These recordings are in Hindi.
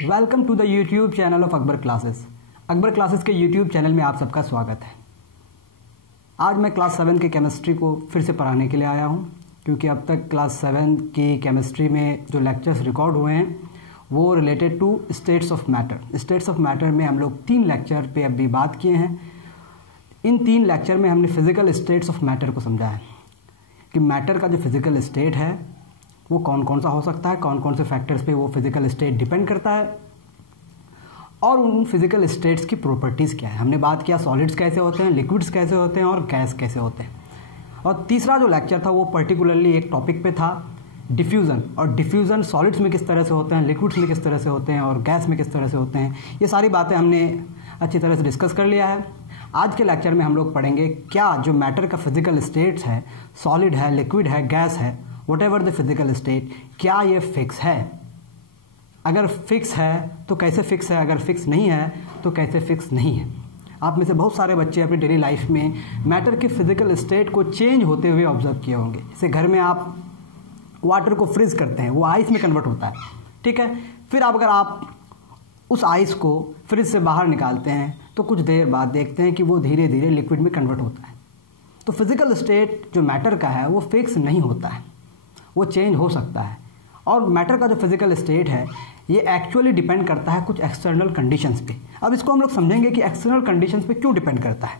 Welcome to the YouTube channel of Akbar classes. Akbar classes के यूट्यूब चैनल में आप सबका स्वागत है। आज मैं क्लास 7 के केमिस्ट्री को फिर से पढ़ाने के लिए आया हूं, क्योंकि अब तक क्लास 7 की केमिस्ट्री में जो लेक्चर्स रिकॉर्ड हुए हैं वो related to states of matter. States of matter में हम लोग 3 लेक्चर पे अभी बात किए हैं। इन 3 लेक्चर में हमने फिजिकल स्टेट्स ऑफ मैटर को समझा है कि मैटर का जो फिजिकल स्टेट है वो कौन कौन सा हो सकता है, कौन कौन से फैक्टर्स पे वो फिजिकल स्टेट डिपेंड करता है और उन फिजिकल स्टेट्स की प्रॉपर्टीज़ क्या है। हमने बात किया सॉलिड्स कैसे होते हैं, लिक्विड्स कैसे होते हैं और गैस कैसे होते हैं। और तीसरा जो लेक्चर था वो पर्टिकुलरली एक टॉपिक पे था डिफ्यूज़न, और डिफ्यूज़न सॉलिड्स में किस तरह से होते हैं, लिक्विड्स में किस तरह से होते हैं और गैस में किस तरह से होते हैं। ये सारी बातें हमने अच्छी तरह से डिस्कस कर लिया है। आज के लेक्चर में हम लोग पढ़ेंगे क्या जो मैटर का फिजिकल स्टेट्स है, सॉलिड है, लिक्विड है, गैस है, whatever the physical state, क्या ये फिक्स है। अगर फिक्स है तो कैसे फिक्स है, अगर फिक्स नहीं है तो कैसे फिक्स नहीं है। आप में से बहुत सारे बच्चे अपनी डेली लाइफ में मैटर के फिजिकल स्टेट को चेंज होते हुए ऑब्जर्व किए होंगे। जैसे घर में आप वाटर को फ्रीज करते हैं, वो आइस में कन्वर्ट होता है, ठीक है। फिर अगर आप उस आइस को फ्रिज से बाहर निकालते हैं तो कुछ देर बाद देखते हैं कि वो धीरे धीरे लिक्विड में कन्वर्ट होता है। तो फिजिकल स्टेट जो मैटर का है वो फिक्स नहीं होता है, वो चेंज हो सकता है। और मैटर का जो फिजिकल स्टेट है ये एक्चुअली डिपेंड करता है कुछ एक्सटर्नल कंडीशंस पे। अब इसको हम लोग समझेंगे कि एक्सटर्नल कंडीशंस पे क्यों डिपेंड करता है।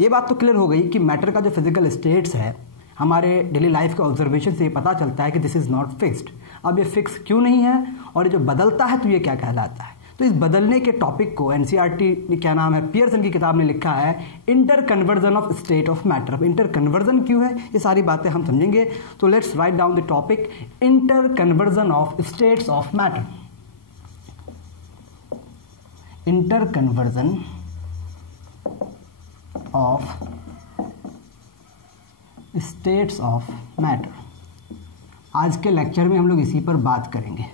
ये बात तो क्लियर हो गई कि मैटर का जो फिजिकल स्टेट्स है हमारे डेली लाइफ के ऑब्जर्वेशन से ये पता चलता है कि दिस इज़ नॉट फिक्स्ड। अब ये फिक्स क्यों नहीं है और ये जो बदलता है तो ये क्या कहलाता है। तो इस बदलने के टॉपिक को एनसीईआरटी क्या नाम है, पियर्सन की किताब ने लिखा है inter conversion of state of matter. अब इंटर कन्वर्जन क्यों है ये सारी बातें हम समझेंगे। तो let's write down the topic inter conversion of states of matter. Inter conversion of states of matter. आज के लेक्चर में हम लोग इसी पर बात करेंगे।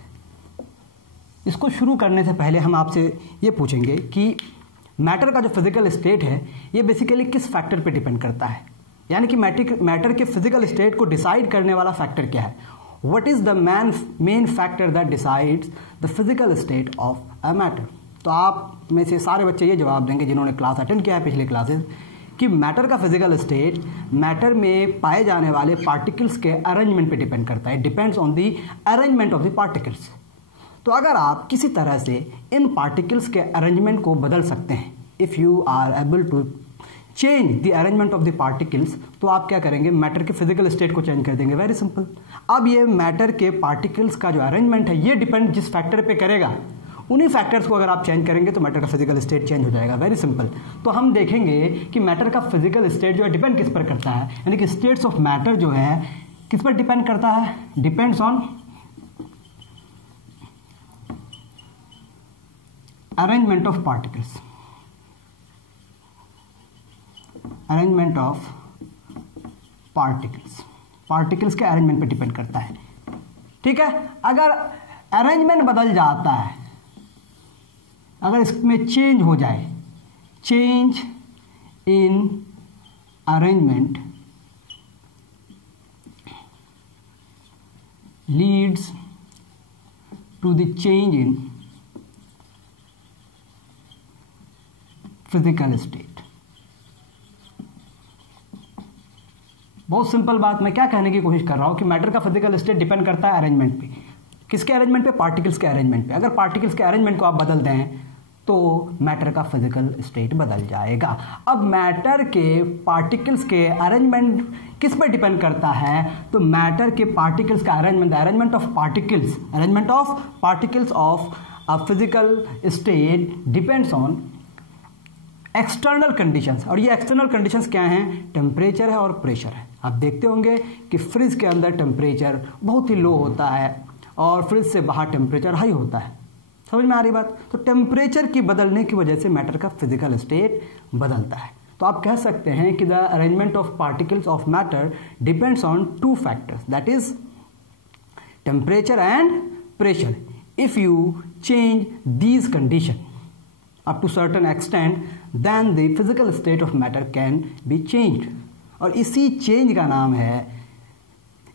इसको शुरू करने से पहले हम आपसे ये पूछेंगे कि मैटर का जो फिजिकल स्टेट है ये बेसिकली किस फैक्टर पे डिपेंड करता है, यानी कि मैटर के फिजिकल स्टेट को डिसाइड करने वाला फैक्टर क्या है। What is the main factor that decides the physical state of a matter. तो आप में से सारे बच्चे ये जवाब देंगे जिन्होंने क्लास अटेंड किया है पिछले क्लासेस कि मैटर का फिजिकल स्टेट मैटर में पाए जाने वाले पार्टिकल्स के अरेंजमेंट पे डिपेंड करता है। Depends on the arrangement of the particles. तो अगर आप किसी तरह से इन पार्टिकल्स के अरेंजमेंट को बदल सकते हैं, if you are able to change the arrangement of the particles, तो आप क्या करेंगे, मैटर के फिजिकल स्टेट को चेंज कर देंगे। Very simple. अब ये मैटर के पार्टिकल्स का जो अरेंजमेंट है ये डिपेंड जिस फैक्टर पे करेगा, उन्हीं फैक्टर्स को अगर आप चेंज करेंगे तो मैटर का फिजिकल स्टेट चेंज हो जाएगा। Very simple. तो हम देखेंगे कि मैटर का फिजिकल स्टेट जो है डिपेंड किस पर करता है, यानी कि स्टेट्स ऑफ मैटर जो है किस पर डिपेंड करता है, depends on arrangement of particles. Arrangement of particles, particles के अरेंजमेंट पे डिपेंड करता है, ठीक है। अगर अरेंजमेंट बदल जाता है, अगर इसमें चेंज हो जाए, change in arrangement leads to the change in physical state. बहुत सिंपल बात, मैं क्या कहने की कोशिश कर रहा हूं कि मैटर का फिजिकल स्टेट डिपेंड करता है अरेंजमेंट पे। किसके अरेंजमेंट पे, पार्टिकल्स के अरेंजमेंट पे। अगर पार्टिकल्स के अरेंजमेंट को आप बदल दें तो मैटर का फिजिकल स्टेट बदल जाएगा। अब मैटर के पार्टिकल्स के अरेंजमेंट किस पर डिपेंड करता है, तो मैटर के पार्टिकल्स का arrangement, arrangement of particles of a physical state depends on external conditions. और ये एक्सटर्नल कंडीशंस क्या हैं, टेम्परेचर है और प्रेशर है। आप देखते होंगे कि फ्रिज के अंदर टेम्परेचर बहुत ही लो होता है और फ्रिज से बाहर टेम्परेचर हाई होता है। समझ में आ रही बात। तो टेम्परेचर की बदलने की वजह से मैटर का फिजिकल स्टेट बदलता है। तो आप कह सकते हैं कि the arrangement of particles of matter depends on 2 factors, that is temperature and pressure. If you change these condition up to certain extent then the physical state of matter can be changed। और इसी चेंज का नाम है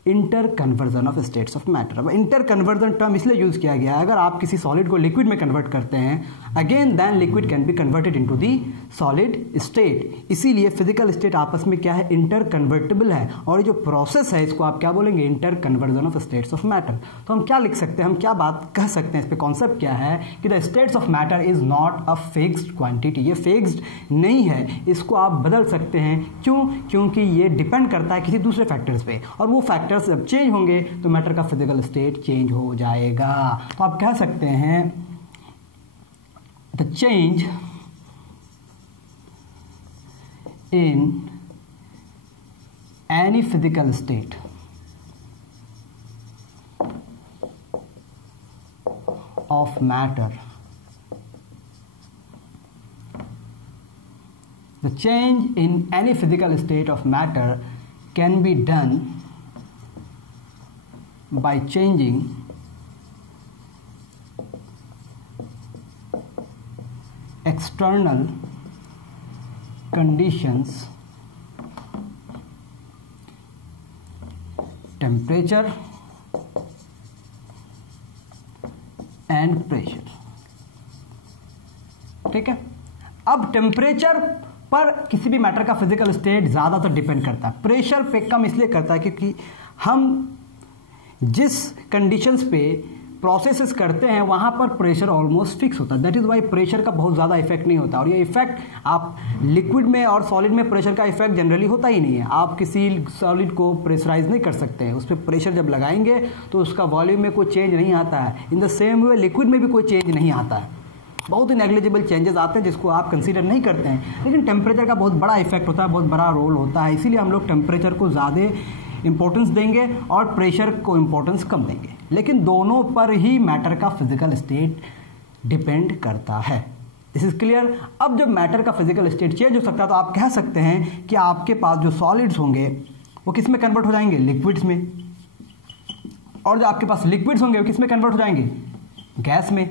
inter conversion of states of matter. अब इंटर कन्वर्जन टर्म इसलिए यूज किया गया है, अगर आप किसी सॉलिड को लिक्विड में कन्वर्ट करते हैं again then liquid can be converted into the solid state. इसीलिए फिजिकल स्टेट आपस में क्या है, इंटर कन्वर्टेबल है, और ये जो प्रोसेस है इसको आप क्या बोलेंगे, inter conversion of states of matter. तो हम क्या लिख सकते हैं, हम क्या बात कह सकते हैं इस पे, कॉन्सेप्ट क्या है कि the states of matter is not a fixed quantity. ये फिक्स्ड नहीं है, इसको आप बदल सकते हैं। क्यों? क्योंकि ये डिपेंड करता है किसी दूसरे फैक्टर्स पे, और वो फैक्टर्स जब चेंज होंगे तो मैटर का फिजिकल स्टेट चेंज हो जाएगा। तो आप कह सकते हैं the change in any physical state of matter, the change in any physical state of matter can be done by changing external conditions, temperature and pressure। ठीक है, अब टेम्परेचर पर किसी भी मैटर का फिजिकल स्टेट ज़्यादातर डिपेंड करता है, प्रेशर पे कम इसलिए करता है क्योंकि हम जिस कंडीशंस पे प्रोसेसेस करते हैं वहाँ पर प्रेशर ऑलमोस्ट फिक्स होता है। दैट इज़ वाई प्रेशर का बहुत ज़्यादा इफेक्ट नहीं होता, और ये इफेक्ट आप लिक्विड में और सॉलिड में प्रेशर का इफेक्ट जनरली होता ही नहीं है। आप किसी सॉलिड को प्रेशराइज नहीं कर सकते हैं, उस पर प्रेशर जब लगाएंगे तो उसका वॉल्यूम में कोई चेंज नहीं आता है। In the same way liquid में भी कोई चेंज नहीं आता है, बहुत ही नेग्लिजिबल चेंजेस आते हैं जिसको आप कंसीडर नहीं करते हैं। लेकिन टेम्परेचर का बहुत बड़ा इफेक्ट होता है, बहुत बड़ा रोल होता है, इसीलिए हम लोग टेम्परेचर को ज़्यादा इंपॉर्टेंस देंगे और प्रेशर को इंपॉर्टेंस कम देंगे। लेकिन दोनों पर ही मैटर का फिजिकल स्टेट डिपेंड करता है। This is clear. अब जब मैटर का फिजिकल स्टेट चेंज हो सकता है तो आप कह सकते हैं कि आपके पास जो सॉलिड्स होंगे वो किस में कन्वर्ट हो जाएंगे, लिक्विड्स में, और जो आपके पास लिक्विड्स होंगे वो किस में कन्वर्ट हो जाएंगे, गैस में।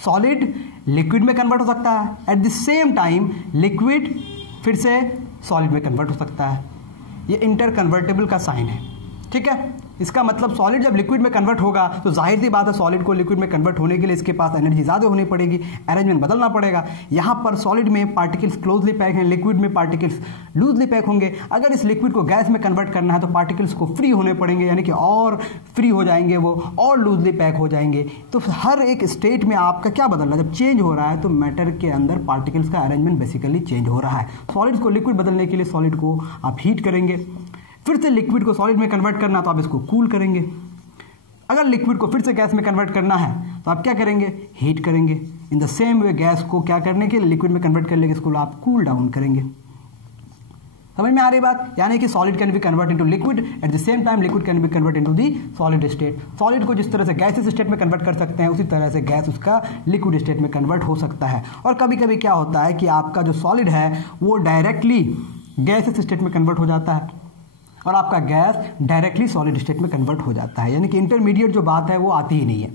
सॉलिड लिक्विड में कन्वर्ट हो सकता है, at the same time liquid फिर से सॉलिड में कन्वर्ट हो सकता है। ये इंटर कन्वर्टेबल का साइन है। ठीक है, इसका मतलब सॉलिड जब लिक्विड में कन्वर्ट होगा तो जाहिर सी बात है सॉलिड को लिक्विड में कन्वर्ट होने के लिए इसके पास एनर्जी ज़्यादा होनी पड़ेगी, अरेंजमेंट बदलना पड़ेगा। यहाँ पर सॉलिड में पार्टिकल्स क्लोजली पैक हैं, लिक्विड में पार्टिकल्स लूजली पैक होंगे। अगर इस लिक्विड को गैस में कन्वर्ट करना है तो पार्टिकल्स को फ्री होने पड़ेंगे, यानी कि और फ्री हो जाएंगे, वो और लूजली पैक हो जाएंगे। तो हर एक स्टेट में आपका क्या बदल रहा है, जब चेंज हो रहा है तो मैटर के अंदर पार्टिकल्स का अरेंजमेंट बेसिकली चेंज हो रहा है। सॉलिड्स को लिक्विड बदलने के लिए सॉलिड को आप हीट करेंगे, फिर से लिक्विड को सॉलिड में कन्वर्ट करना तो आप इसको कूल करेंगे। अगर लिक्विड को फिर से गैस में कन्वर्ट करना है तो आप क्या करेंगे, हीट करेंगे। In the same way gas को क्या करने के लिए, लिक्विड में कन्वर्ट करने के इसको आप कूल डाउन करेंगे। समझ में आ रही बात? यानी कि solid can be convert into liquid, at the same time liquid can B convert into the solid state. Solid को जिस तरह से गैसेस स्टेट में कन्वर्ट कर सकते हैं उसी तरह से गैस उसका लिक्विड स्टेट में कन्वर्ट हो सकता है। और कभी कभी क्या होता है कि आपका जो सॉलिड है वो डायरेक्टली गैसेस स्टेट में कन्वर्ट हो जाता है और आपका गैस डायरेक्टली सॉलिड स्टेट में कन्वर्ट हो जाता है, यानी कि इंटरमीडिएट जो बात है वो आती ही नहीं है।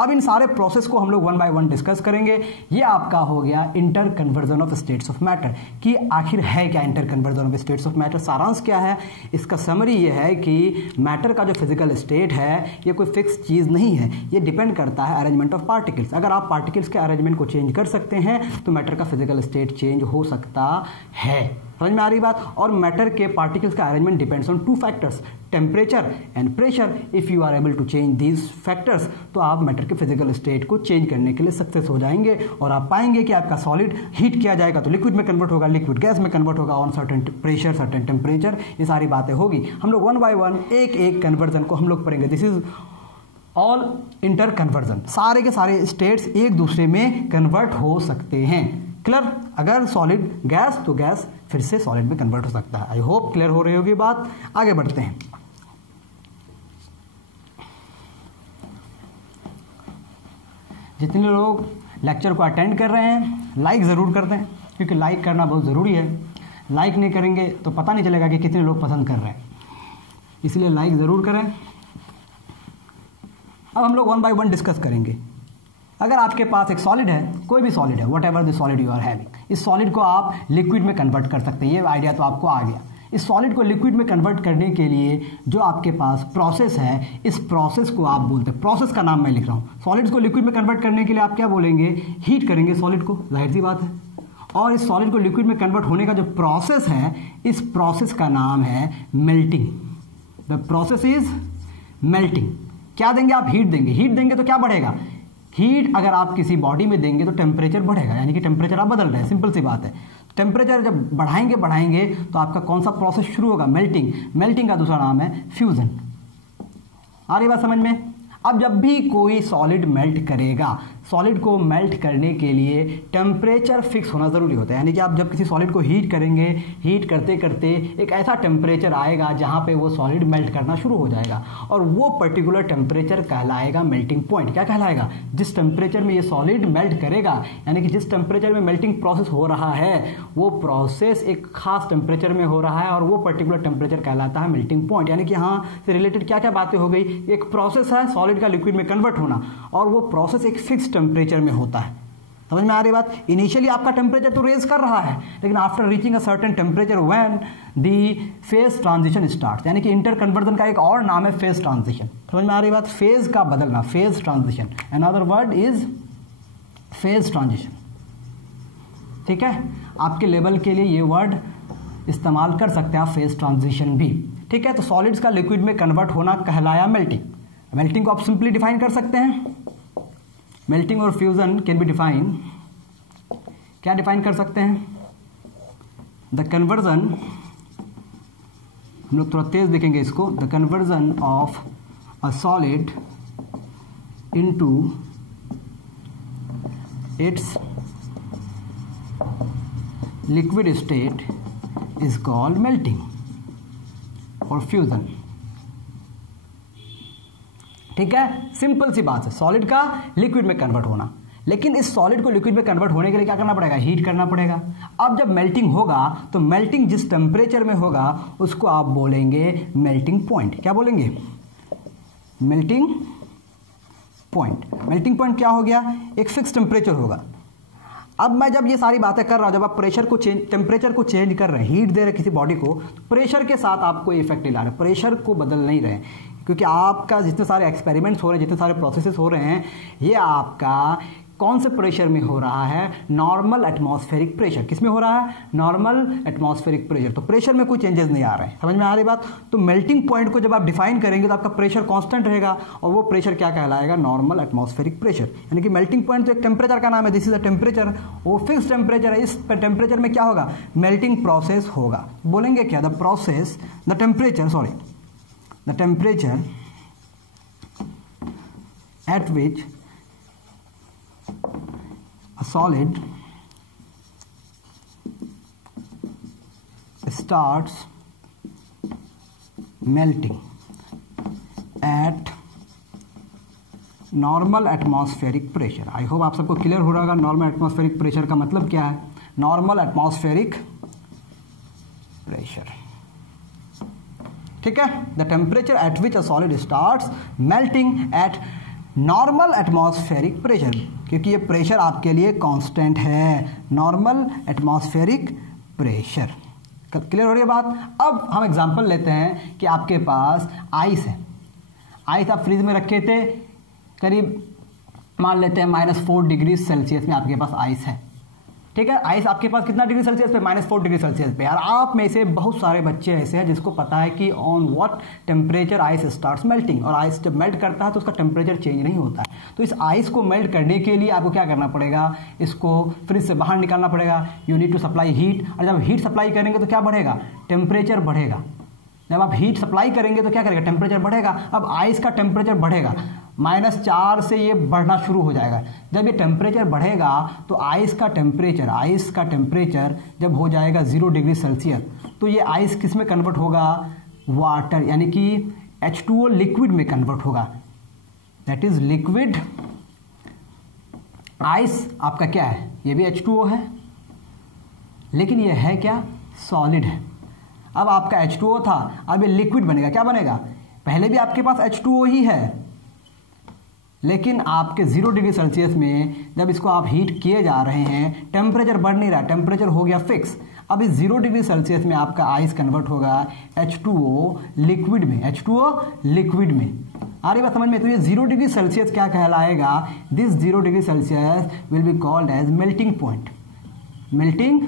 अब इन सारे प्रोसेस को हम लोग वन बाय वन डिस्कस करेंगे। ये आपका हो गया inter conversion of states of matter कि आखिर है क्या inter conversion of states of matter, सारांश क्या है इसका। समरी ये है कि मैटर का जो फिजिकल स्टेट है ये कोई फिक्स चीज़ नहीं है, ये डिपेंड करता है अरेंजमेंट ऑफ पार्टिकल्स। अगर आप पार्टिकल्स के अरेंजमेंट को चेंज कर सकते हैं तो मैटर का फिजिकल स्टेट चेंज हो सकता है। समझ में आ रही बात? और मैटर के पार्टिकल्स का arrangement depends on two factors, temperature and pressure. If you are able to change these factors तो आप मैटर के फिजिकल स्टेट को चेंज करने के लिए सक्सेस हो जाएंगे और आप पाएंगे कि आपका सॉलिड हीट किया जाएगा तो लिक्विड में कन्वर्ट होगा, लिक्विड गैस में कन्वर्ट होगा on certain pressure, certain temperature. ये सारी बातें होगी। हम लोग वन बाय वन एक एक कन्वर्जन को हम लोग पढ़ेंगे। This is all inter conversion. सारे के सारे स्टेट्स एक दूसरे में कन्वर्ट हो सकते हैं। क्लियर? अगर सॉलिड गैस तो गैस फिर से सॉलिड में कन्वर्ट हो सकता है। आई होप क्लियर हो रही होगी बात। आगे बढ़ते हैं। जितने लोग लेक्चर को अटेंड कर रहे हैं लाइक ज़रूर कर दें, क्योंकि लाइक करना बहुत ज़रूरी है। लाइक नहीं करेंगे तो पता नहीं चलेगा कि कितने लोग पसंद कर रहे हैं, इसलिए लाइक ज़रूर करें। अब हम लोग वन बाय वन डिस्कस करेंगे। अगर आपके पास एक सॉलिड है, कोई भी सॉलिड है, whatever the solid you are having, इस सॉलिड को आप लिक्विड में कन्वर्ट कर सकते हैं। ये आइडिया तो आपको आ गया। इस सॉलिड को लिक्विड में कन्वर्ट करने के लिए जो आपके पास प्रोसेस है, इस प्रोसेस को आप बोलते हैं, प्रोसेस का नाम मैं लिख रहा हूँ। सॉलिड्स को लिक्विड में कन्वर्ट करने के लिए आप क्या बोलेंगे, हीट करेंगे सॉलिड को, जाहिर सी बात है। और इस सॉलिड को लिक्विड में कन्वर्ट होने का जो प्रोसेस है, इस प्रोसेस का नाम है melting. The process is melting. क्या देंगे आप, हीट देंगे। हीट देंगे तो क्या बढ़ेगा, हीट अगर आप किसी बॉडी में देंगे तो टेम्परेचर बढ़ेगा, यानी कि टेम्परेचर आप बदल रहे हैं, सिंपल सी बात है। टेम्परेचर जब बढ़ाएंगे तो आपका कौन सा प्रोसेस शुरू होगा, मेल्टिंग। मेल्टिंग का दूसरा नाम है फ्यूजन। आ रही बात समझ में। अब जब भी कोई सॉलिड मेल्ट करेगा, सॉलिड को मेल्ट करने के लिए टेम्परेचर फिक्स होना ज़रूरी होता है, यानी कि आप जब किसी सॉलिड को हीट करेंगे, हीट करते करते एक ऐसा टेम्परेचर आएगा जहाँ पे वो सॉलिड मेल्ट करना शुरू हो जाएगा, और वो पर्टिकुलर टेम्परेचर कहलाएगा मेल्टिंग पॉइंट। क्या कहलाएगा, जिस टेम्परेचर में ये सॉलिड मेल्ट करेगा, यानी कि जिस टेम्परेचर में मेल्टिंग प्रोसेस हो रहा है, वो प्रोसेस एक खास टेम्परेचर में हो रहा है, और वो पर्टिकुलर टेम्परेचर कहलाता है मेल्टिंग पॉइंट। यानी कि यहाँ से रिलेटेड क्या क्या बातें हो गई, एक प्रोसेस है सॉलिड का लिक्विड में कन्वर्ट होना, और वो प्रोसेस एक फिक्स टेम्परेचर में होता है। समझ में आ रही बात। इनिशियली आपका टेम्परेचर तो रेज कर रहा है, लेकिन after reaching a certain temperature when the phase transition start, यानी कि इंटर कन्वर्जन का एक और नाम है फेज ट्रांजिशन। समझ में आ रही बात, फेज का बदलना, phase transition, another word is phase transition. ठीक है, आपके लेवल के लिए ये वर्ड इस्तेमाल कर सकते हैं आप, फेज ट्रांजिशन भी। ठीक है, तो सॉलिड्स का लिक्विड में कन्वर्ट होना कहलाया मेल्टिंग। मेल्टिंग को आप सिंपली डिफाइन कर सकते हैं, मेल्टिंग और फ्यूजन कैन बी डिफाइन। क्या डिफाइन कर सकते हैं, द कन्वर्जन, हम लोग थोड़ा तेज देखेंगे इसको, the conversion of a solid into its liquid state is called melting और फ्यूजन। ठीक है, सिंपल सी बात है, सॉलिड का लिक्विड में कन्वर्ट होना। लेकिन इस सॉलिड को लिक्विड में कन्वर्ट होने के लिए क्या करना पड़ेगा, हीट करना पड़ेगा। अब जब मेल्टिंग होगा तो मेल्टिंग जिस टेम्परेचर में होगा उसको आप बोलेंगे मेल्टिंग पॉइंट। क्या बोलेंगे, मेल्टिंग पॉइंट। मेल्टिंग पॉइंट क्या हो गया, एक फिक्स टेम्परेचर होगा। अब मैं जब ये सारी बातें कर रहा हूं, जब आप प्रेशर को चेंज, टेम्परेचर को चेंज कर रहे हैं, हीट दे रहे हैं किसी बॉडी को, तो प्रेशर के साथ आपको इफेक्ट नहीं ला रहे, प्रेशर को बदल नहीं रहे, क्योंकि आपका जितने सारे एक्सपेरिमेंट्स हो रहे हैं, जितने सारे प्रोसेसेस हो रहे हैं, ये आपका कौन से प्रेशर में हो रहा है, नॉर्मल एटमॉस्फेरिक प्रेशर। किस में हो रहा है, नॉर्मल एटमॉस्फेरिक प्रेशर। तो प्रेशर में कोई चेंजेस नहीं आ रहे हैं। समझ में आ रही बात। तो मेल्टिंग पॉइंट को जब आप डिफाइन करेंगे तो आपका प्रेशर कांस्टेंट रहेगा, और वो प्रेशर क्या कहलाएगा, नॉर्मल एटमॉस्फेरिक प्रेशर। यानी कि मेल्टिंग पॉइंट तो एक टेम्परेचर का नाम है, दिस इज अ टेम्परेचर, वो फिक्स टेम्परेचर है। इस टेम्परेचर में क्या होगा, मेल्टिंग प्रोसेस होगा। बोलेंगे क्या, the process, the temperature, sorry, the temperature at which a solid starts melting at normal atmospheric pressure. I hope आप सबको क्लियर हो रहा होगा नॉर्मल एटमॉस्फेरिक प्रेशर का मतलब क्या है। नॉर्मल एटमॉस्फेरिक प्रेशर, ठीक है, the temperature at which a solid starts melting eight normal atmospheric pressure, क्योंकि ये प्रेशर आपके लिए कांस्टेंट है, नॉर्मल एटमॉस्फेरिक प्रेशर। क्लियर हो रही है बात। अब हम एग्जांपल लेते हैं कि आपके पास आइस है, आइस आप फ्रिज में रखे थे, करीब मान लेते हैं -4 डिग्री सेल्सियस में आपके पास आइस है। ठीक है, आइस आपके पास कितना डिग्री सेल्सियस पे, -4 डिग्री सेल्सियस पे। और आप में से बहुत सारे बच्चे ऐसे हैं जिसको पता है कि on what temperature ice starts melting, और आइस जब मेल्ट करता है तो उसका टेम्परेचर चेंज नहीं होता है। तो इस आइस को मेल्ट करने के लिए आपको क्या करना पड़ेगा, इसको फ्रिज से बाहर निकालना पड़ेगा। You need to supply heat, और जब हीट सप्लाई करेंगे तो क्या बढ़ेगा, टेम्परेचर बढ़ेगा। जब आप हीट सप्लाई करेंगे तो क्या करेगा, टेम्परेचर बढ़ेगा। अब आइस का टेम्परेचर बढ़ेगा, -4 से ये बढ़ना शुरू हो जाएगा। जब ये टेम्परेचर बढ़ेगा तो आइस का टेम्परेचर जब हो जाएगा 0 डिग्री सेल्सियस, तो ये आइस किस में कन्वर्ट होगा, वाटर, यानी कि H2O लिक्विड में कन्वर्ट होगा। That is liquid. आइस आपका क्या है, ये भी H2O है, लेकिन ये है क्या, सॉलिड है। अब आपका H2O था, अब ये लिक्विड बनेगा। क्या बनेगा, पहले भी आपके पास H2O ही है, लेकिन आपके 0 डिग्री सेल्सियस में जब इसको आप हीट किए जा रहे हैं, टेम्परेचर बढ़ नहीं रहा, टेम्परेचर हो गया फिक्स। अब इस 0 डिग्री सेल्सियस में आपका आइस कन्वर्ट होगा H2O लिक्विड में, H2O लिक्विड में। आ रही बात समझ में? तो ये 0 डिग्री सेल्सियस क्या कहलाएगा? This 0 degree Celsius will be called as melting point. Melting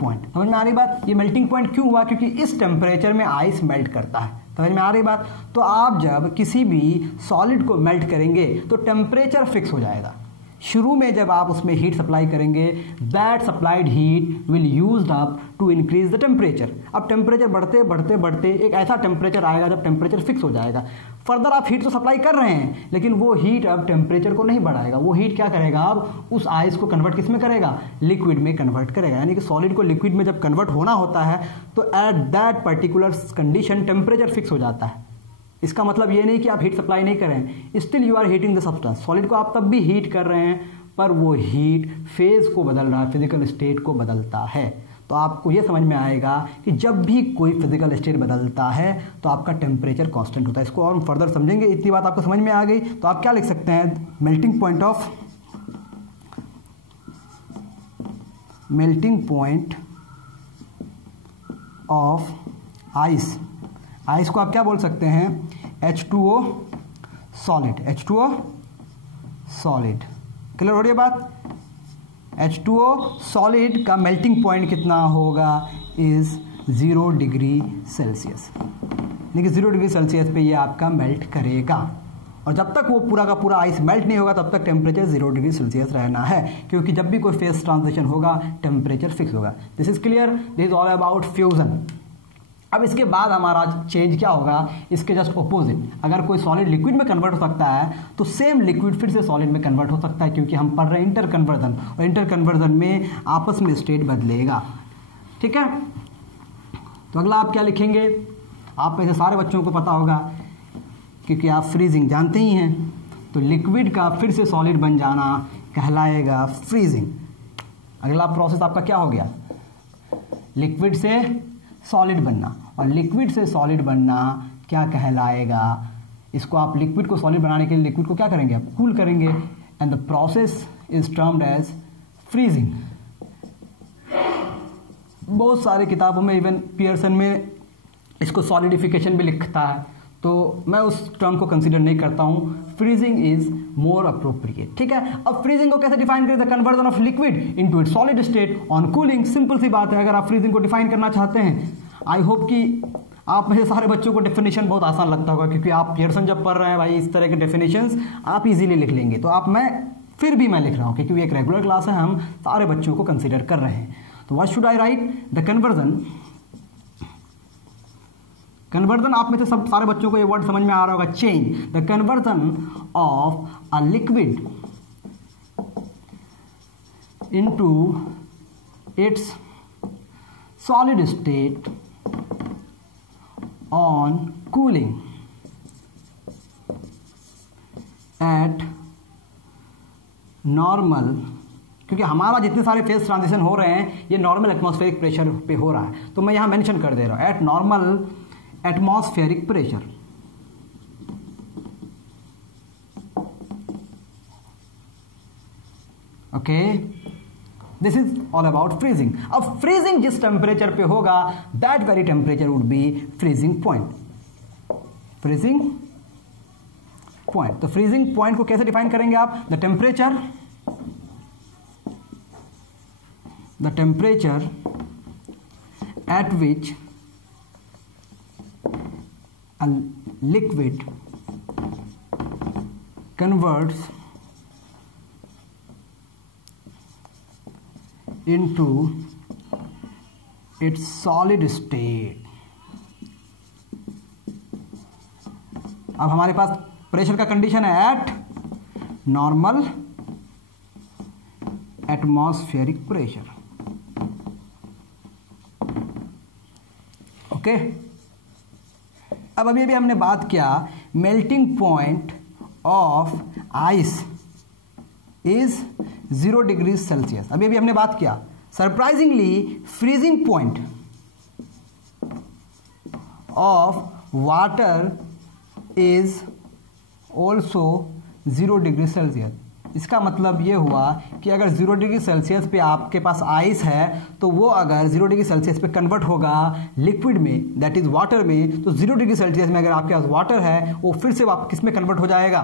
point समझ में आ रही बात? ये मेल्टिंग पॉइंट क्यों हुआ? क्योंकि इस टेम्परेचर में आइस मेल्ट करता है। समझ में आ रही बात? तो आप जब किसी भी सॉलिड को मेल्ट करेंगे तो टेम्परेचर फिक्स हो जाएगा। शुरू में जब आप उसमें हीट सप्लाई करेंगे, that supplied heat will used up to increase the temperature. अब टेम्परेचर बढ़ते बढ़ते बढ़ते एक ऐसा टेम्परेचर आएगा जब टेम्परेचर फिक्स हो जाएगा। फर्दर आप हीट तो सप्लाई कर रहे हैं, लेकिन वो हीट अब टेम्परेचर को नहीं बढ़ाएगा। वो हीट क्या करेगा? अब उस आइस को कन्वर्ट किस में करेगा? लिक्विड में कन्वर्ट करेगा। यानी कि सॉलिड को लिक्विड में जब कन्वर्ट होना होता है तो at that particular condition temperature fix हो जाता है। इसका मतलब ये नहीं कि आप हीट सप्लाई नहीं करें, still you are heating the substance. Solid को आप तब भी हीट कर रहे हैं, पर वो हीट फेज को बदल रहा है, फिजिकल स्टेट को बदलता है। तो आपको ये समझ में आएगा कि जब भी कोई फिजिकल स्टेट बदलता है तो आपका टेम्परेचर कांस्टेंट होता है। इसको और हम फर्दर समझेंगे। इतनी बात आपको समझ में आ गई तो आप क्या लिख सकते हैं? Melting point of ice. Ice को आप क्या बोल सकते हैं? H2O solid. H2O solid. Clear हो रही है बात? H2O सॉलिड का मेल्टिंग पॉइंट कितना होगा? Is 0 degree Celsius. यानी कि 0 डिग्री सेल्सियस पे ये आपका मेल्ट करेगा। और जब तक वो पूरा का पूरा आइस मेल्ट नहीं होगा तब तक टेम्परेचर 0 डिग्री सेल्सियस रहना है, क्योंकि जब भी कोई फेज ट्रांजिशन होगा टेम्परेचर फिक्स होगा। This is clear? This is all about fusion. अब इसके बाद हमारा चेंज क्या होगा? इसके जस्ट ऑपोजिट। अगर कोई सॉलिड लिक्विड में कन्वर्ट हो सकता है तो सेम लिक्विड फिर से सॉलिड में कन्वर्ट हो सकता है, क्योंकि हम पढ़ रहे हैं इंटर कन्वर्जन, और इंटर कन्वर्जन में आपस में स्टेट बदलेगा। ठीक है, तो अगला आप क्या लिखेंगे? आप में से सारे बच्चों को पता होगा, क्योंकि आप फ्रीजिंग जानते ही हैं। तो लिक्विड का फिर से सॉलिड बन जाना कहलाएगा फ्रीजिंग। अगला प्रोसेस आपका क्या हो गया? लिक्विड से सॉलिड बनना। और लिक्विड से सॉलिड बनना क्या कहलाएगा? इसको आप लिक्विड को सॉलिड बनाने के लिए लिक्विड को क्या करेंगे? आप कूल करेंगे, and the process is termed as freezing. बहुत सारी किताबों में, इवन पियर्सन में इसको सॉलिडिफिकेशन भी लिखता है, तो मैं उस टर्म को कंसीडर नहीं करता हूं। Freezing is more appropriate. ठीक है, अब फ्रीजिंग को कैसे डिफाइन करें? The conversion of liquid into its solid state on cooling. Simple सी बात है। अगर आप फ्रीजिंग को डिफाइन करना चाहते हैं, आई होप कि आप में से सारे बच्चों को डेफिनेशन बहुत आसान लगता होगा, क्योंकि आप पियर्सन जब पढ़ रहे हैं भाई, इस तरह के डेफिनेशंस आप इजीली लिख लेंगे। तो आप मैं लिख रहा हूं क्योंकि एक रेगुलर क्लास है, हम सारे बच्चों को कंसिडर कर रहे हैं। तो what should I right? The conversion आप में से सब सारे बच्चों को ये वर्ड समझ में आ रहा होगा, change. The conversion of a liquid into its solid state on cooling eight normal, क्योंकि हमारा जितने सारे फेज ट्रांजिशन हो रहे हैं ये नॉर्मल एटमॉस्फेरिक प्रेशर पे हो रहा है, तो मैं यहां मेंशन कर दे रहा हूं, eight normal atmospheric pressure. Okay, this is all about freezing. अब फ्रीजिंग जिस टेम्परेचर पे होगा, that very temperature would be freezing point. Freezing point, तो फ्रीजिंग पॉइंट को कैसे डिफाइन करेंगे आप? The temperature at which a liquid converts into its solid state। अब हमारे पास प्रेशर का कंडीशन है eight normal atmospheric pressure. Okay, अब अभी हमने बात किया melting point of ice is 0 degree Celsius. अभी हमने बात किया surprisingly freezing point of water is also 0 degree Celsius. इसका मतलब ये हुआ कि अगर 0 डिग्री सेल्सियस पे आपके पास आइस है तो वो अगर 0 डिग्री सेल्सियस पे कन्वर्ट होगा लिक्विड में, दैट इज वाटर में, तो 0 डिग्री सेल्सियस में अगर आपके पास वाटर है वो फिर से किस में कन्वर्ट हो जाएगा,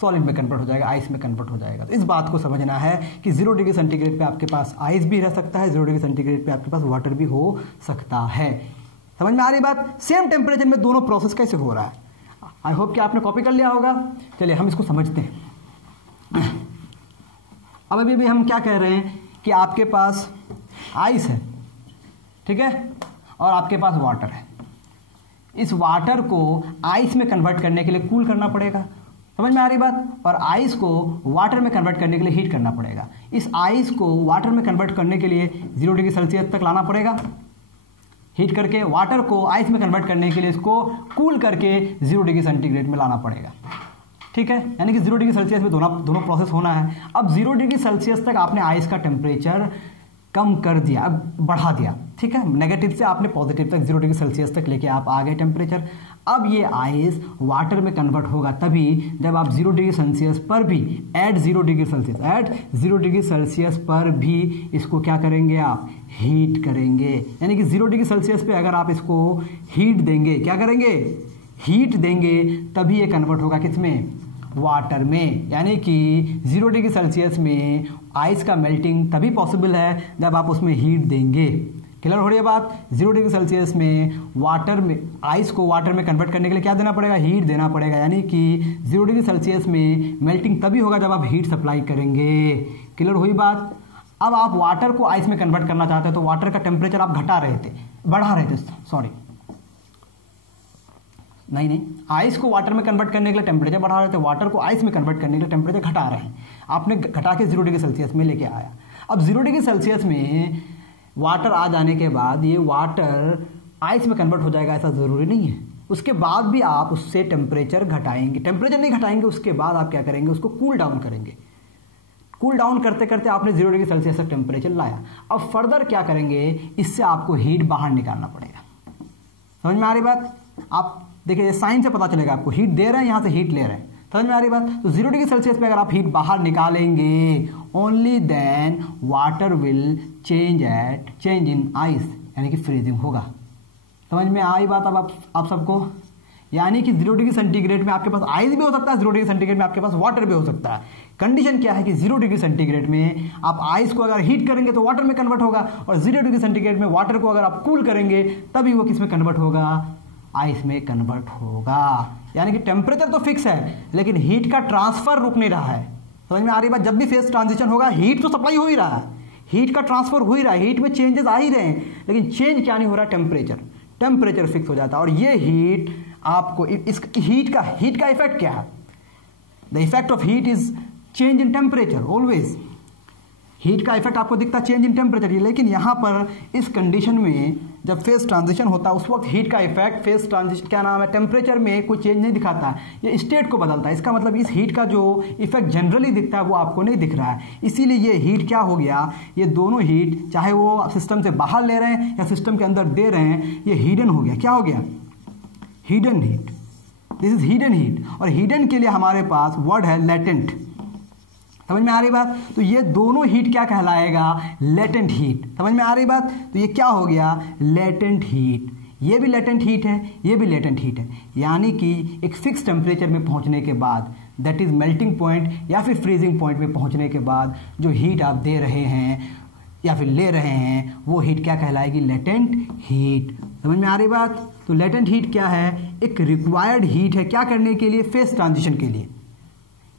सॉलिड में कन्वर्ट हो जाएगा, आइस में कन्वर्ट हो जाएगा। तो इस बात को समझना है कि 0 डिग्री सेंटीग्रेड पे आपके पास आइस भी रह सकता है, 0 डिग्री सेंटीग्रेड पे आपके पास वाटर भी हो सकता है। समझ में आ रही बात? सेम टेम्परेचर में दोनों प्रोसेस कैसे हो रहा है। आई होप कि आपने कॉपी कर लिया होगा। चलिए हम इसको समझते हैं। अब अभी भी हम क्या कह रहे हैं कि आपके पास आइस है, ठीक है, और आपके पास वाटर है। इस वाटर को आइस में कन्वर्ट करने के लिए कूल करना पड़ेगा। समझ में आ रही बात? और आइस को वाटर में कन्वर्ट करने के लिए हीट करना पड़ेगा। इस आइस को वाटर में कन्वर्ट करने के लिए 0 डिग्री सेल्सियस तक लाना पड़ेगा, हीट करके वाटर को आइस में कन्वर्ट करने के लिए इसको कूल करके 0 डिग्री सेंटीग्रेड में लाना पड़ेगा, ठीक है। यानी कि 0 डिग्री सेल्सियस में दोनों प्रोसेस होना है। अब 0 डिग्री सेल्सियस तक आपने आइस का टेम्परेचर कम कर दिया, अब बढ़ा दिया, ठीक है, नेगेटिव से आपने पॉजिटिव तक 0 डिग्री सेल्सियस तक लेके आप आ गए टेम्परेचर। अब ये आइस वाटर में कन्वर्ट होगा तभी जब आप 0 डिग्री सेल्सियस पर भी एट 0 डिग्री सेल्सियस पर भी इसको क्या करेंगे, आप हीट करेंगे। यानी कि 0 डिग्री सेल्सियस पे अगर आप इसको हीट देंगे, क्या करेंगे, हीट देंगे, तभी ये कन्वर्ट होगा किसमें, वाटर में। यानी कि 0 डिग्री सेल्सियस में आइस का मेल्टिंग तभी पॉसिबल है जब आप उसमें हीट देंगे। क्लियर हो रही है बात? 0 डिग्री सेल्सियस में वाटर में आइस को वाटर में कन्वर्ट करने के लिए क्या देना पड़ेगा, हीट देना पड़ेगा। यानी कि 0 डिग्री सेल्सियस में मेल्टिंग तभी होगा जब आप हीट सप्लाई करेंगे। क्लियर हुई बात? अब आप वाटर को आइस में कन्वर्ट करना चाहते हैं तो वाटर का टेम्परेचर आप बढ़ा रहे थे, सॉरी नहीं, आइस को वाटर में कन्वर्ट करने के लिए टेम्परेचर बढ़ा रहे थे, वाटर को आइस में कन्वर्ट करने के लिए टेम्परेचर घटा रहे हैं। आपने घटा के 0 डिग्री सेल्सियस में लेके आया। अब 0 डिग्री सेल्सियस में वाटर आ जाने के बाद ये वाटर आइस में कन्वर्ट हो जाएगा ऐसा ज़रूरी नहीं है। उसके बाद भी आप उससे टेम्परेचर घटाएंगे, टेम्परेचर नहीं घटाएंगे, उसके बाद आप क्या करेंगे, उसको कूल डाउन करेंगे। कूल डाउन करते करते आपने 0 डिग्री सेल्सियस तक टेम्परेचर लाया। अब फर्दर क्या करेंगे, इससे आपको हीट बाहर निकालना पड़ेगा। समझ में आ रही बात? आप देखिए साइन से पता चलेगा आपको, हीट दे रहे हैं, यहाँ से हीट ले रहे हैं। समझ में आ रही बात? तो 0 डिग्री सेल्सियस पे अगर आप हीट बाहर निकालेंगे, only then water will change in ice, यानी कि फ्रीजिंग होगा। समझ में आई बात अब आप सबको? यानी कि 0 डिग्री सेंटीग्रेड में आपके पास आइस भी हो सकता है, 0 डिग्री सेंटीग्रेड में आपके पास वाटर भी हो सकता है। कंडीशन क्या है कि 0 डिग्री सेंटीग्रेड में आप आइस को अगर हीट करेंगे तो वाटर में कन्वर्ट होगा, और 0 डिग्री सेंटीग्रेड में वाटर को अगर आप कूल करेंगे तभी वो किस में कन्वर्ट होगा, आइस में कन्वर्ट होगा। यानी कि टेम्परेचर तो फिक्स है लेकिन हीट का ट्रांसफर रुक नहीं रहा है। समझ में आ रही बात? जब भी फेज ट्रांजिशन होगा हीट तो सप्लाई हो ही रहा है, हीट का ट्रांसफर हो ही रहा है, हीट में चेंजेस आ ही रहे हैं, लेकिन चेंज क्या नहीं हो रहा, टेम्परेचर फिक्स हो जाता है। और ये हीट आपको इस हीट का इफेक्ट क्या है, the effect of heat is change in temperature always. Heat का इफेक्ट आपको दिखता है चेंज इन टेम्परेचर, लेकिन यहाँ पर इस कंडीशन में जब फेज ट्रांजिशन होता है उस वक्त हीट का इफेक्ट फेज ट्रांजिशन क्या नाम है, टेम्परेचर में कोई चेंज नहीं दिखाता है, ये स्टेट को बदलता है। इसका मतलब इस हीट का जो इफेक्ट जनरली दिखता है वो आपको नहीं दिख रहा है। इसीलिए ये हीट क्या हो गया, ये दोनों हीट चाहे वो सिस्टम से बाहर ले रहे हैं या सिस्टम के अंदर दे रहे हैं, ये हिडन हो गया। क्या हो गया, hidden heat. This is hidden heat. और हिडन के लिए हमारे पास वर्ड है लेटेंट। समझ में आ रही बात? तो ये दोनों हीट क्या कहलाएगा, लेटेंट हीट। समझ में आ रही बात? तो ये क्या हो गया, लेटेंट हीट। ये भी लेटेंट हीट है, ये भी लेटेंट हीट है। यानी कि एक फिक्स टेम्परेचर में पहुंचने के बाद, दैट इज मेल्टिंग पॉइंट या फिर फ्रीजिंग पॉइंट में पहुंचने के बाद जो हीट आप दे रहे हैं या फिर ले रहे हैं वो हीट क्या कहलाएगी, लेटेंट हीट। समझ में आ रही बात? तो लेटेंट हीट क्या है, एक रिक्वायर्ड हीट है। क्या करने के लिए, फेज ट्रांजिशन के लिए,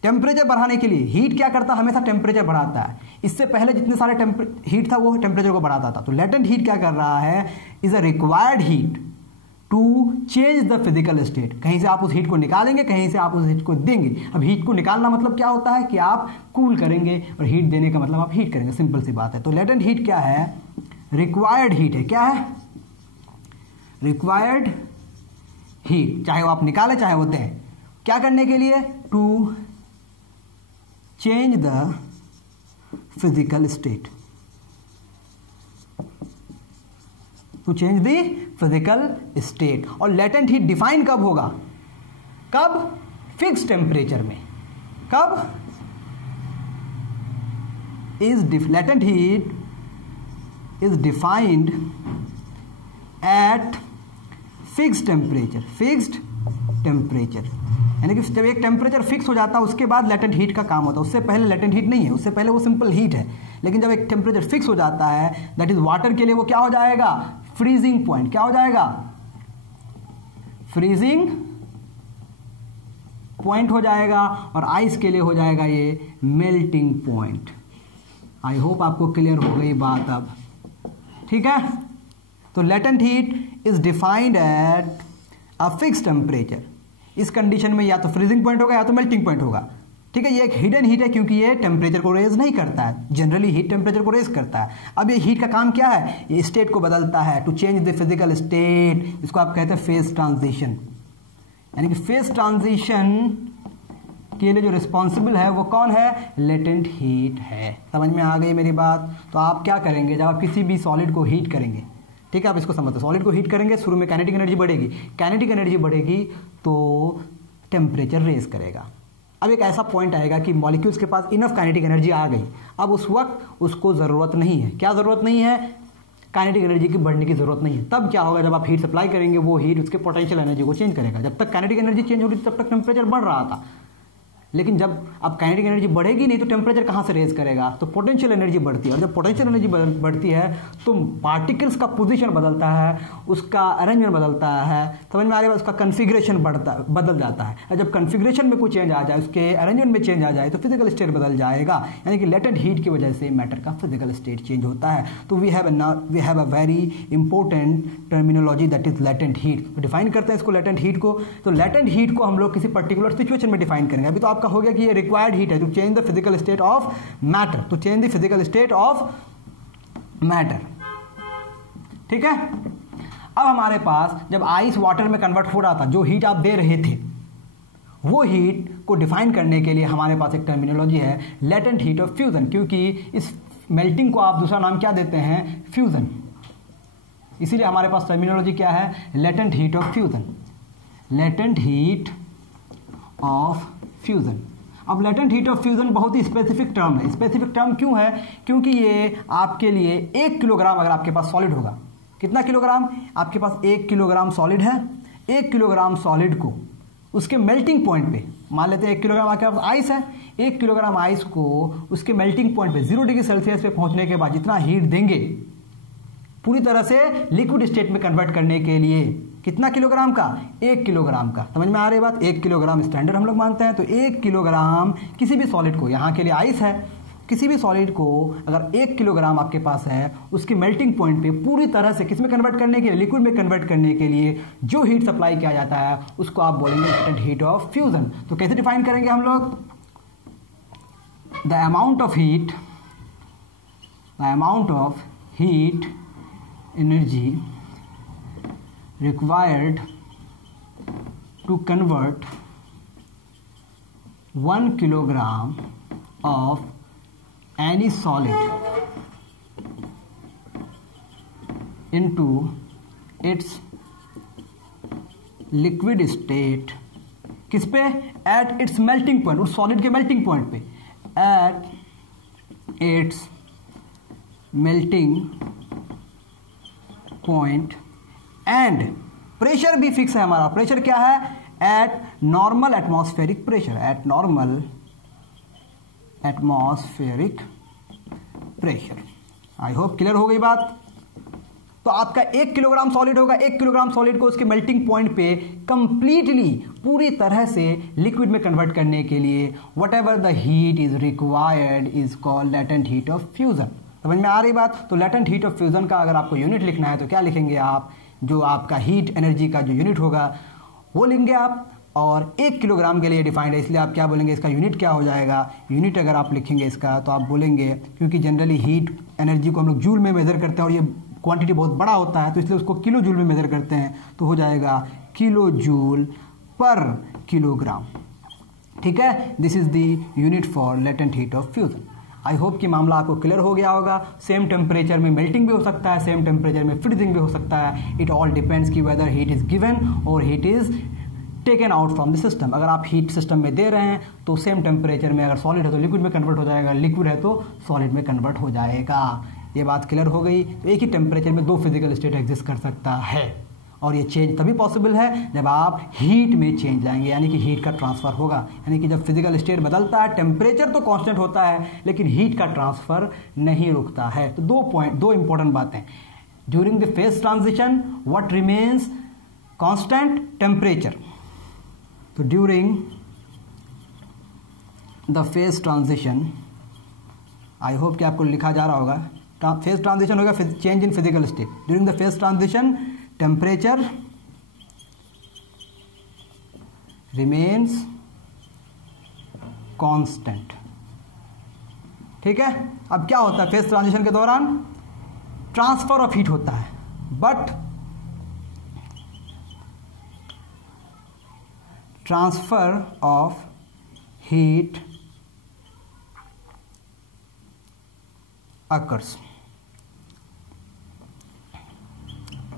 टेम्परेचर बढ़ाने के लिए। हीट क्या करता है, हमेशा टेम्परेचर बढ़ाता है। इससे पहले जितने सारे हीट था वो टेम्परेचर को बढ़ाता था। तो लेटेंट हीट क्या कर रहा है, is a required heat to change the physical state. कहीं से आप उस हीट को निकालेंगे, कहीं से आप उस हीट को देंगे। अब हीट को निकालना मतलब क्या होता है कि आप कूल करेंगे, और हीट देने का मतलब आप हीट करेंगे। सिंपल सी बात है। तो लेटेंट हीट क्या है, रिक्वायर्ड हीट है। क्या है, रिक्वायर्ड हीट। चाहे वो आप निकालें चाहे वो दें, क्या करने के लिए, to change the physical state, to change the physical state. और लेटेंट हीट डिफाइन कब होगा, कब, फिक्स टेम्परेचर में। कब, latent heat is defined at fixed temperature, यानी कि जब एक टेम्परेचर फिक्स हो जाता है उसके बाद लेटेंट हीट का काम होता है। उससे पहले लेटेंट हीट नहीं है, उससे पहले वो सिंपल हीट है। लेकिन जब एक टेम्परेचर फिक्स हो जाता है, दैट इज वाटर के लिए वो क्या हो जाएगा, फ्रीजिंग पॉइंट। क्या हो जाएगा, फ्रीजिंग पॉइंट हो जाएगा, और आइस के लिए हो जाएगा ये मेल्टिंग पॉइंट। आई होप आपको क्लियर हो गई बात अब, ठीक है। तो latent heat is defined at a fix temperature. इस कंडीशन में या तो फ्रीजिंग पॉइंट होगा या तो मेल्टिंग पॉइंट होगा, ठीक है। ये एक हिडन हीट है क्योंकि ये टेम्परेचर को रेज नहीं करता है, जनरली हीट टेम्परेचर को रेज करता है। अब ये हीट का काम क्या है, ये स्टेट को बदलता है, to change the physical state. इसको आप कहते हैं फेज ट्रांजिशन, यानी कि फेज ट्रांजिशन के लिए जो रिस्पॉन्सिबल है वो कौन है, लेटेंट हीट है। समझ में आ गई मेरी बात। तो आप क्या करेंगे, जब आप किसी भी सॉलिड को हीट करेंगे, ठीक है, आप इसको समझते हैं, सॉलिड को हीट करेंगे, शुरू में काइनेटिक एनर्जी बढ़ेगी, काइनेटिक एनर्जी बढ़ेगी तो टेम्परेचर रेज करेगा। अब एक ऐसा पॉइंट आएगा कि मॉलिक्यूल्स के पास इनफ काइनेटिक एनर्जी आ गई, अब उस वक्त उसको ज़रूरत नहीं है, क्या ज़रूरत नहीं है, काइनेटिक एनर्जी की बढ़ने की ज़रूरत नहीं है। तब क्या होगा, जब आप हीट सप्लाई करेंगे वो हीट उसके पोटेंशियल एनर्जी को चेंज करेगा। जब तक काइनेटिक एनर्जी चेंज हो रही थी तब तक टेम्परेचर बढ़ रहा था, लेकिन जब अब काइनेटिक एनर्जी बढ़ेगी नहीं तो टेम्परेचर कहाँ से रेज करेगा, तो पोटेंशियल एनर्जी बढ़ती है। और जब पोटेंशियल एनर्जी बढ़ती है तो पार्टिकल्स का पोजीशन बदलता है, उसका अरेंजमेंट बदलता है, समझ में आ रही है, उसका कन्फिग्रेशन बदल जाता है। और जब कन्फिग्रेशन में कोई चेंज आ जाए, उसके अरेंजमेंट में चेंज आ जाए तो फिजिकल स्टेट बदल जाएगा, यानी कि लेटेंट हीट की वजह से मैटर का फिजिकल स्टेट चेंज होता है। तो we have a very important terminology that is latent heat. तो डिफाइन करते हैं इसको, लेटेंट हीट को। तो लेटेंट हीट को हम लोग किसी पर्टिकुलर सिचुएशन में डिफाइन करेंगे। अभी तो आपका हो गया कि ये रिक्वायर्ड हीट है to change the physical state of matter, to change the physical state of matter, ठीक है। अब हमारे पास जब आइस वाटर में कन्वर्ट हो रहा था, जो हीट आप दे रहे थे, वो हीट को डिफाइन करने के लिए हमारे पास एक टर्मिनोलॉजी है, लेटेंट हीट ऑफ फ्यूजन। क्योंकि इस मेल्टिंग को आप दूसरा नाम क्या देते हैं, फ्यूजन, इसीलिए हमारे पास टर्मिनोलॉजी क्या है, latent heat of fusion, latent heat of fusion. अब लेटेंट हीट ऑफ फ्यूजन बहुत ही स्पेसिफिक टर्म है। स्पेसिफिक टर्म क्यों है, क्योंकि ये आपके लिए 1 किलोग्राम अगर आपके पास सॉलिड होगा, कितना किलोग्राम, आपके पास 1 किलोग्राम सॉलिड है, 1 किलोग्राम सॉलिड को उसके मेल्टिंग पॉइंट पे, मान लेते हैं 1 किलोग्राम आपके पास आइस है, 1 किलोग्राम आइस को उसके मेल्टिंग पॉइंट पे 0 डिग्री सेल्सियस पे पहुंचने के बाद जितना हीट देंगे पूरी तरह से लिक्विड स्टेट में कन्वर्ट करने के लिए, कितना किलोग्राम का, 1 किलोग्राम का। समझ में आ रही बात, 1 किलोग्राम स्टैंडर्ड हम लोग मानते हैं। तो 1 किलोग्राम किसी भी सॉलिड को, यहाँ के लिए आइस है, किसी भी सॉलिड को अगर 1 किलोग्राम आपके पास है, उसकी मेल्टिंग पॉइंट पे पूरी तरह से किस में कन्वर्ट करने के लिए, लिक्विड में कन्वर्ट करने के लिए जो हीट सप्लाई किया जाता है उसको आप बोलेंगे लेटेंट हीट ऑफ फ्यूजन। तो कैसे डिफाइन करेंगे हम लोग, the amount of heat energy required to convert 1 kilogram of any solid into its liquid state, किस पे, at its melting point, उस सॉलिड के मेल्टिंग पॉइंट पे, at its melting point, and pressure भी फिक्स है हमारा। प्रेशर क्या है, eight normal atmospheric pressure, eight normal atmospheric pressure. I hope clear हो गई बात। तो आपका 1 किलोग्राम सॉलिड होगा, 1 किलोग्राम सॉलिड को उसके मेल्टिंग पॉइंट पे कंप्लीटली पूरी तरह से लिक्विड में कन्वर्ट करने के लिए what ever the heat is required is called latent heat of fusion. समझ में आ रही बात। तो लेटेंट हीट ऑफ फ्यूजन का अगर आपको यूनिट लिखना है तो क्या लिखेंगे आप, जो आपका हीट एनर्जी का जो यूनिट होगा वो लेंगे आप, और 1 किलोग्राम के लिए डिफाइंड है, इसलिए आप क्या बोलेंगे, इसका यूनिट क्या हो जाएगा। यूनिट अगर आप लिखेंगे इसका तो आप बोलेंगे, क्योंकि जनरली हीट एनर्जी को हम लोग जूल में मेजर करते हैं और ये क्वांटिटी बहुत बड़ा होता है तो इसलिए उसको किलो जूल में मेजर करते हैं, तो हो जाएगा किलो जूल पर किलोग्राम, ठीक है। This is the unit for latent heat of fusion. I hope कि मामला आपको क्लियर हो गया होगा। सेम टेम्परेचर में मेल्टिंग भी हो सकता है, सेम टेम्परेचर में फ्रीजिंग भी हो सकता है। इट ऑल डिपेंड्स कि वेदर हीट इज गिवन और heat is taken out from the system. अगर आप हीट सिस्टम में दे रहे हैं तो सेम टेम्परेचर में अगर सॉलिड है तो लिक्विड में कन्वर्ट हो जाएगा, लिक्विड है तो सॉलिड में कन्वर्ट हो जाएगा। ये बात क्लियर हो गई। तो एक ही टेम्परेचर में दो फिजिकल स्टेट एग्जिस्ट कर सकता है और ये चेंज तभी पॉसिबल है जब आप हीट में चेंज लाएंगे, यानी कि हीट का ट्रांसफर होगा। यानी कि जब फिजिकल स्टेट बदलता है, टेम्परेचर तो कांस्टेंट होता है लेकिन हीट का ट्रांसफर नहीं रुकता है। तो दो इंपॉर्टेंट बातें, during the phase transition what remains constant, temperature. तो during the phase transition, I hope कि आपको लिखा जा रहा होगा, फेज ट्रांजिशन होगा change in physical state. During the phase transition temperature remains constant. ठीक है। अब क्या होता है फेज ट्रांजिशन के दौरान, ट्रांसफर ऑफ हीट होता है, but transfer of heat occurs.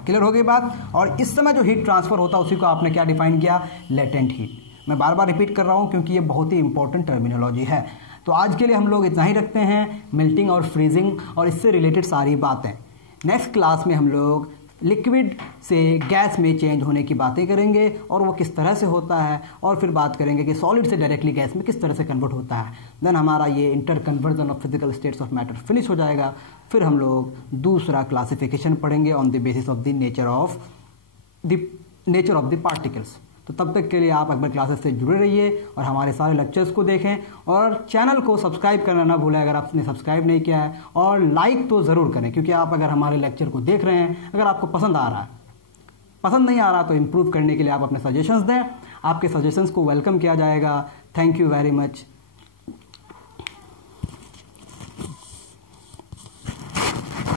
Clear हो गई बात। और इस समय जो हीट ट्रांसफर होता है उसी को आपने क्या डिफाइन किया, लेटेंट हीट। मैं बार बार रिपीट कर रहा हूं क्योंकि ये बहुत ही इंपॉर्टेंट टर्मिनोलॉजी है। तो आज के लिए हम लोग इतना ही रखते हैं, मेल्टिंग और फ्रीजिंग और इससे रिलेटेड सारी बातें। नेक्स्ट क्लास में हम लोग लिक्विड से गैस में चेंज होने की बातें करेंगे और वो किस तरह से होता है, और फिर बात करेंगे कि सॉलिड से डायरेक्टली गैस में किस तरह से कन्वर्ट होता है। देन हमारा ये inter conversion of physical states of matter finish हो जाएगा। फिर हम लोग दूसरा क्लासिफिकेशन पढ़ेंगे on the basis of the nature of the particles. तो तब तक के लिए आप अकबर क्लासेस से जुड़े रहिए और हमारे सारे लेक्चर्स को देखें और चैनल को सब्सक्राइब करना ना भूलें अगर आपने सब्सक्राइब नहीं किया है, और लाइक तो ज़रूर करें क्योंकि आप अगर हमारे लेक्चर को देख रहे हैं, अगर आपको पसंद आ रहा है, पसंद नहीं आ रहा तो इम्प्रूव करने के लिए आप अपने सजेशंस दें। आपके सजेशंस को वेलकम किया जाएगा। Thank you very much.